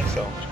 know, so.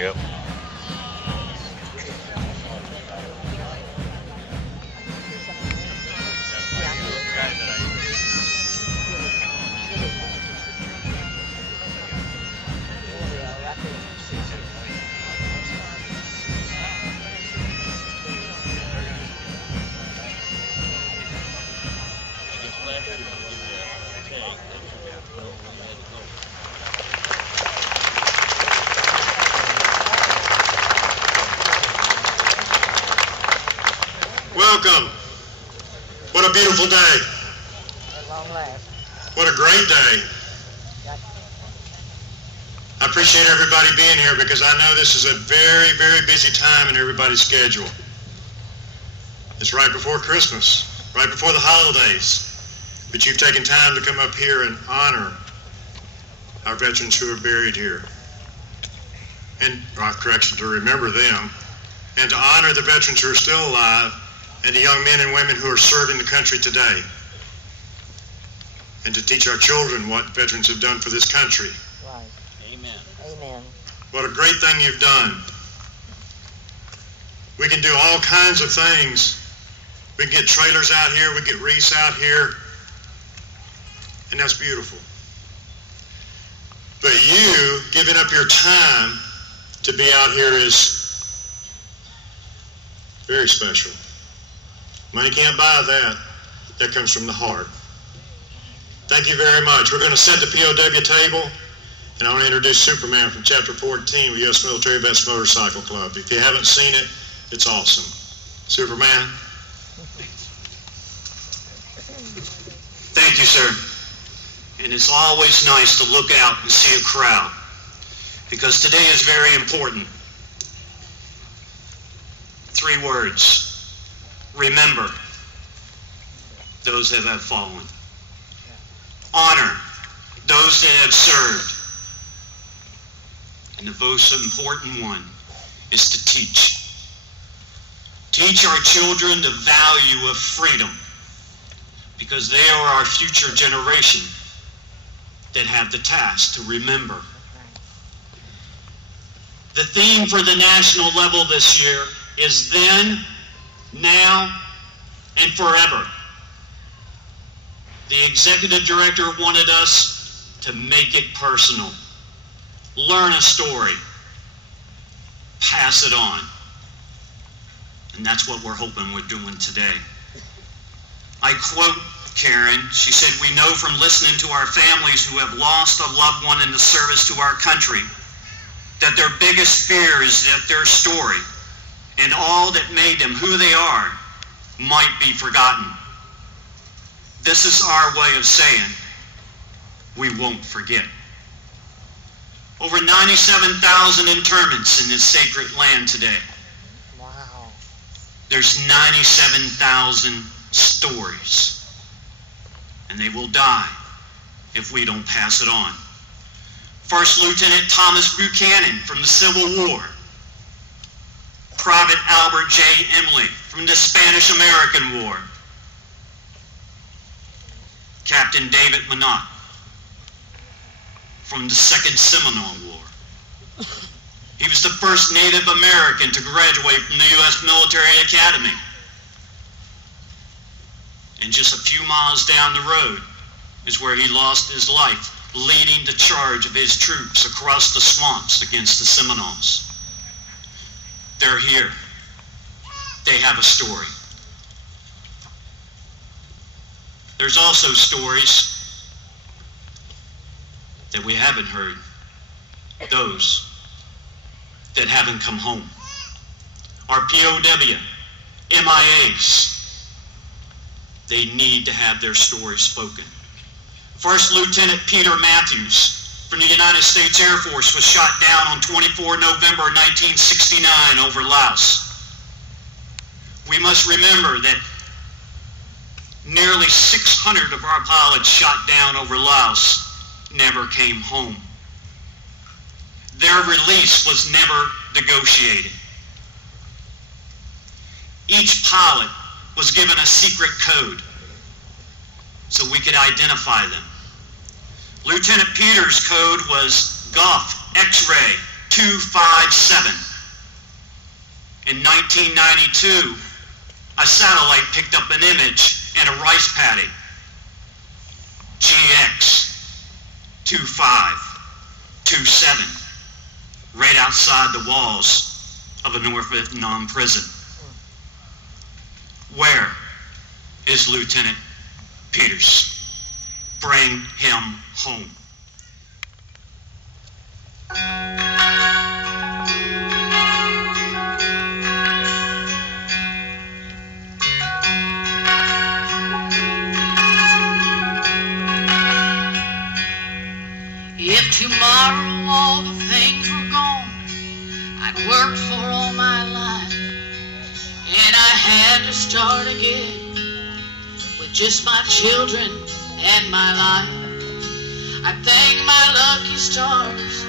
Yep. Welcome. What a beautiful day. What a great day. I appreciate everybody being here because I know this is a very, very busy time in everybody's schedule. It's right before Christmas, right before the holidays, but you've taken time to come up here and honor our veterans who are buried here. And, correction, to remember them, and to honor the veterans who are still alive and the young men and women who are serving the country today, and to teach our children what veterans have done for this country. Right. Amen. Amen. What a great thing you've done. We can do all kinds of things. We can get trailers out here, we get wreaths out here, and that's beautiful. But you giving up your time to be out here is very special. Money can't buy that. That comes from the heart. Thank you very much. We're going to set the POW table, and I want to introduce Superman from Chapter 14 with U.S. Military Vets Motorcycle Club. If you haven't seen it, it's awesome. Superman. Thank you, sir. And it's always nice to look out and see a crowd, because today is very important. 3 words. Remember those that have fallen. Honor those that have served. And the most important one is to teach. Teach our children the value of freedom, because they are our future generation that have the task to remember. The theme for the national level this year is then, now, and forever. The executive director wanted us to make it personal. Learn a story. Pass it on. And that's what we're hoping we're doing today. I quote Karen. She said, "We know from listening to our families who have lost a loved one in the service to our country that their biggest fear is that their story and all that made them who they are might be forgotten. This is our way of saying we won't forget." Over 97,000 interments in this sacred land today. Wow. There's 97,000 stories, and they will die if we don't pass it on. First Lieutenant Thomas Buchanan from the Civil War. Private Albert J. Emily from the Spanish-American War. Captain David Minot from the Second Seminole War. He was the first Native American to graduate from the U.S. Military Academy. And just a few miles down the road is where he lost his life, leading the charge of his troops across the swamps against the Seminoles. They're here. They have a story. There's also stories that we haven't heard. Those that haven't come home. Our POW, MIAs, they need to have their story spoken. First Lieutenant Peter Matthews from the United States Air Force was shot down on 24 November 1969 over Laos. We must remember that nearly 600 of our pilots shot down over Laos never came home. Their release was never negotiated. Each pilot was given a secret code so we could identify them. Lieutenant Peters' code was Golf X-Ray 257. In 1992, a satellite picked up an image and a rice paddy. GX 2527, right outside the walls of a North Vietnam prison. Where is Lieutenant Peters? Bring him home. If tomorrow all the things were gone I'd worked for all my life, and I had to start again with just my children and my life, I thank my lucky stars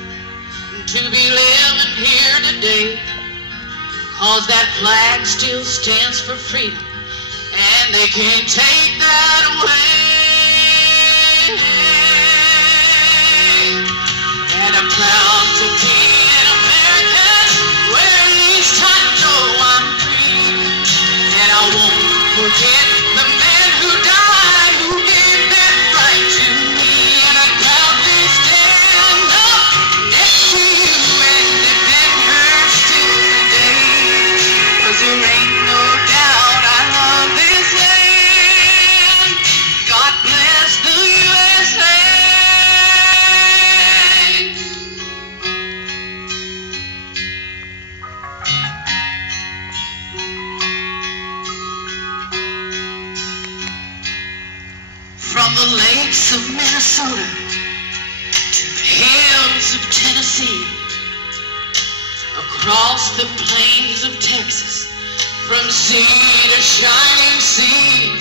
to be living here today, 'cause that flag still stands for freedom, and they can't take that away. And I'm proud to be an American, where at least I know I'm free. And I won't forget the men who died, who gave that right to me. And I proudly stand up Minnesota to the hills of Tennessee, across the plains of Texas, from sea to shining sea,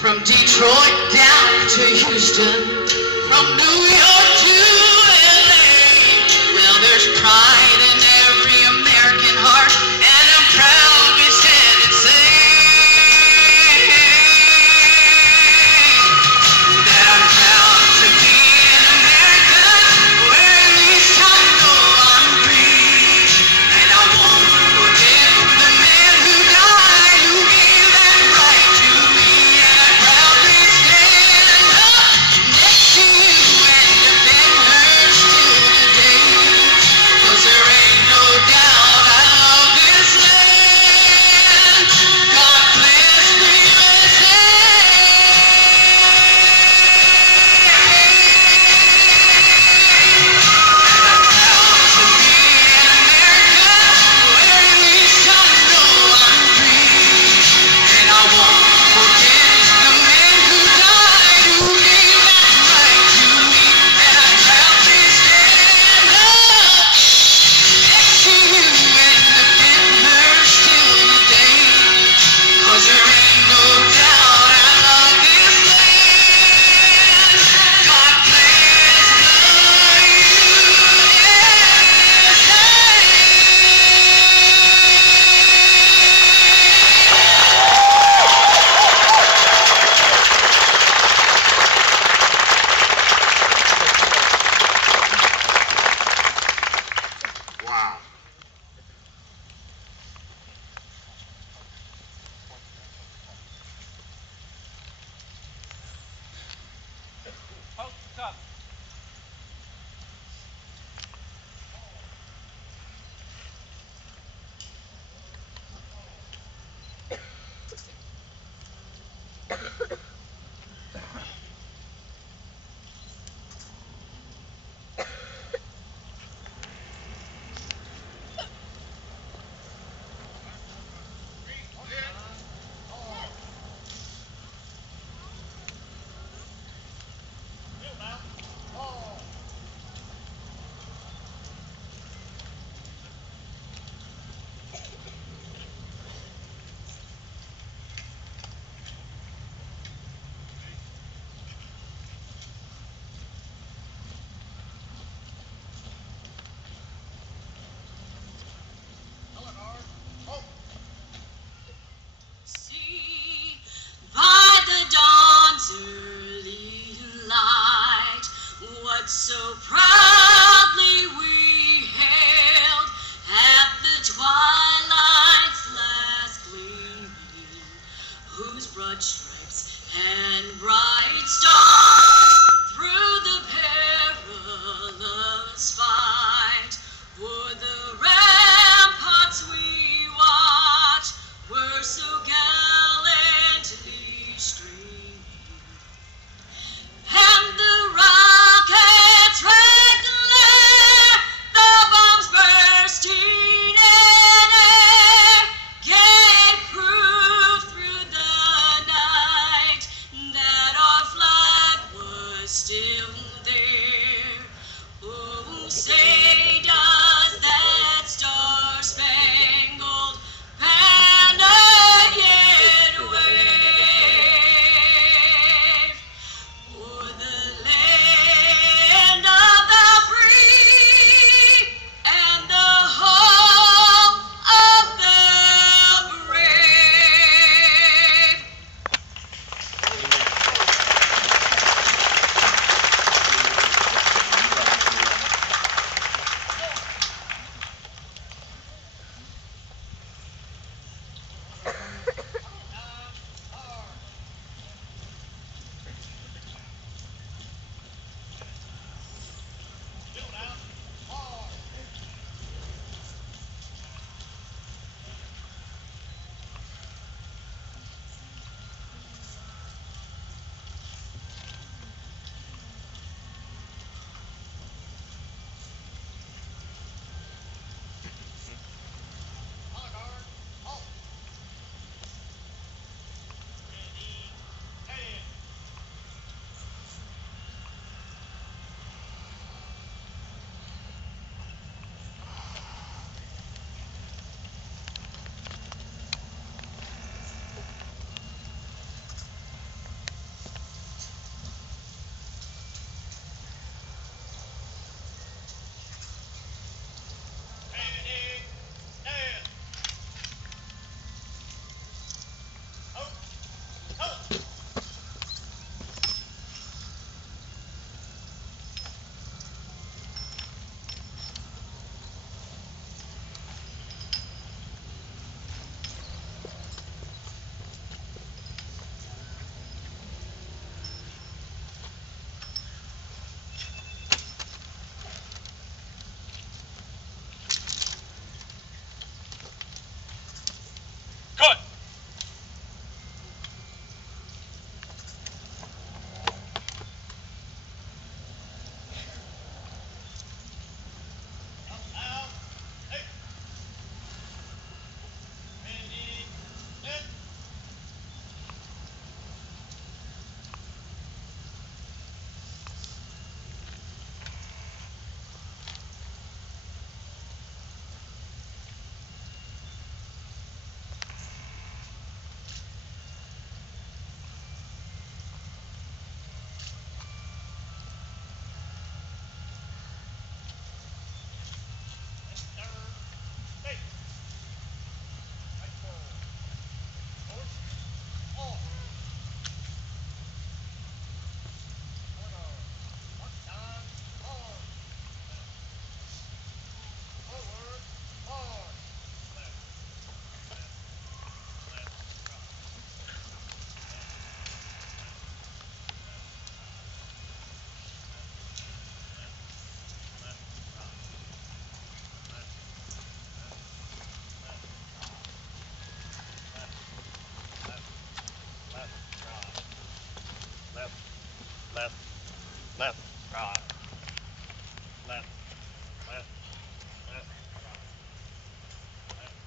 from Detroit down to Houston, from New York to LA. Well, there's pride in every American heart, and I'm proud we stand and say that I'm proud to be an American, where at least I know I'm free. And I won't forget the man who died, who gave that right to me. And I proudly stand up next to you and defend her still today. 'Cause there ain't no doubt I love this land. God bless the USA. Wow. See, by the dawn's early light, what so proudly we hailed at the twilight's last gleaming, whose broad stripes and bright stars through the perilous fight o'er the ramparts we watch were so gallantly streaming, and the rockets dragged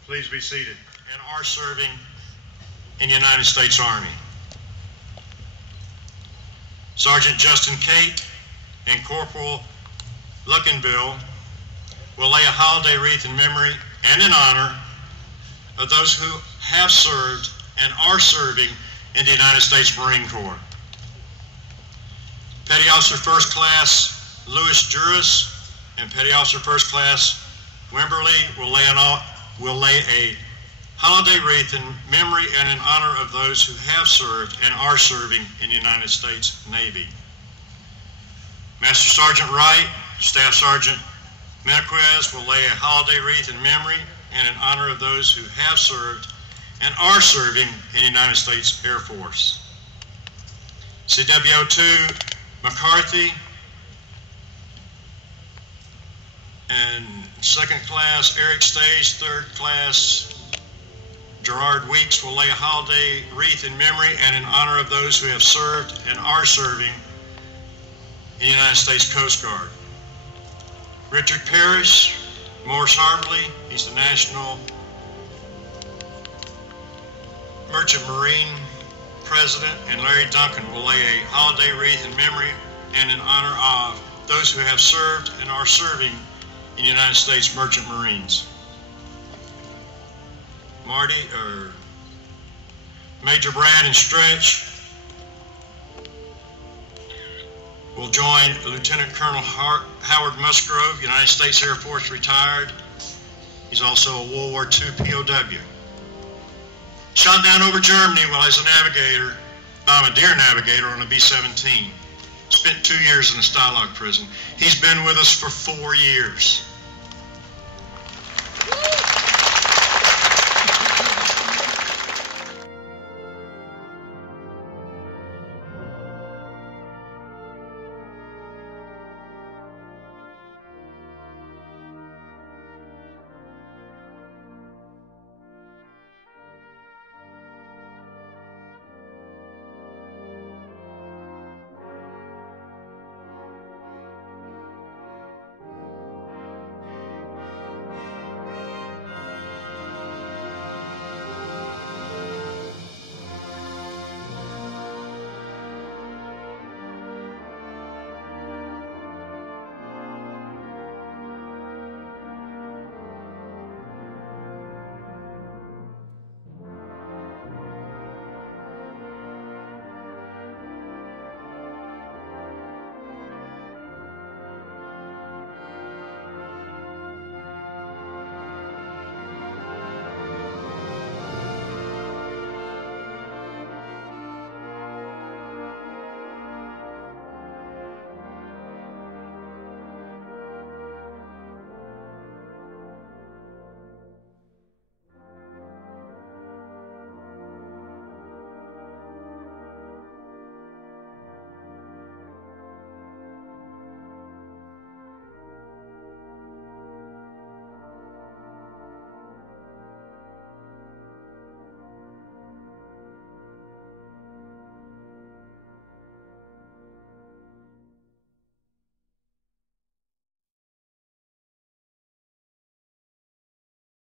Please be seated. And are serving in the United States Army. Sergeant Justin Cate and Corporal Luckenbill will lay a holiday wreath in memory and in honor of those who have served and are serving in the United States Marine Corps. Petty Officer First Class Louis Juris and Petty Officer First Class Wimberly will lay a holiday wreath in memory and in honor of those who have served and are serving in the United States Navy. Master Sergeant Wright, Staff Sergeant Menequez will lay a holiday wreath in memory and in honor of those who have served and are serving in the United States Air Force. CWO2 McCarthy and Second Class Eric Stage, Third Class Gerard Weeks will lay a holiday wreath in memory and in honor of those who have served and are serving in the United States Coast Guard. Richard Parrish, Morris Harbley, he's the National Merchant Marine President, and Larry Duncan will lay a holiday wreath in memory and in honor of those who have served and are serving in the United States Merchant Marines. Major Brad Stretch will join Lieutenant Colonel Howard Musgrove, United States Air Force retired. He's also a World War II POW. Shot down over Germany while as a navigator, bombardier navigator on a B-17. Spent 2 years in the Stalag prison. He's been with us for 4 years.